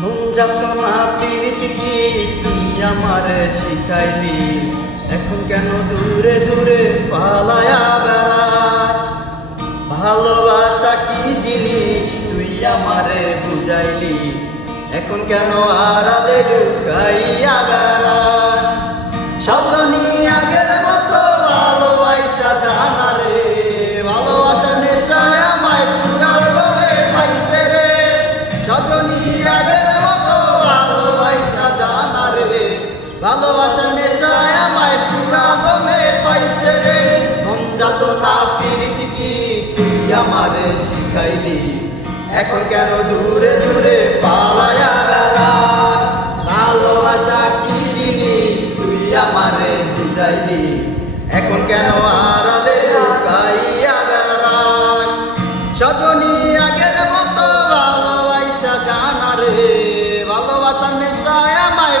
মন যাতনা প্রীতি কি তুই আমারে শিখাইলি, এখন কেন দূরে দূরে পালায়া বেড়াস। ভালোবাসা কি জিনিস তুই আমারে বুঝাইলি, এখন কেন আড়ালে লুকাইয়া বেড়াস। সজনী আগের মতো ভালোবাসা জানা রে, ভালোবাসা নেশায় আমায় পুরা দমে পাইছে রে। সজনী আগের মতো ভালোবাসা জানা রে, ভালোবাসা নেশায় আমায় পুরা দমে পাইছে রে। মন যাতনা প্রীতি কি তুই আমারে শিখাইলি, এখন কেন দূরে দূরে পালায়া বেড়াস। ভালোবাসা কি জিনিস তুই আমারে বুঝাইলি, এখন কেন আড়ালে লুকাইয়া বেড়াস। সজনী আগের মতো ভালোবাসা জানা রে, ভালোবাসা নেশায় আমায়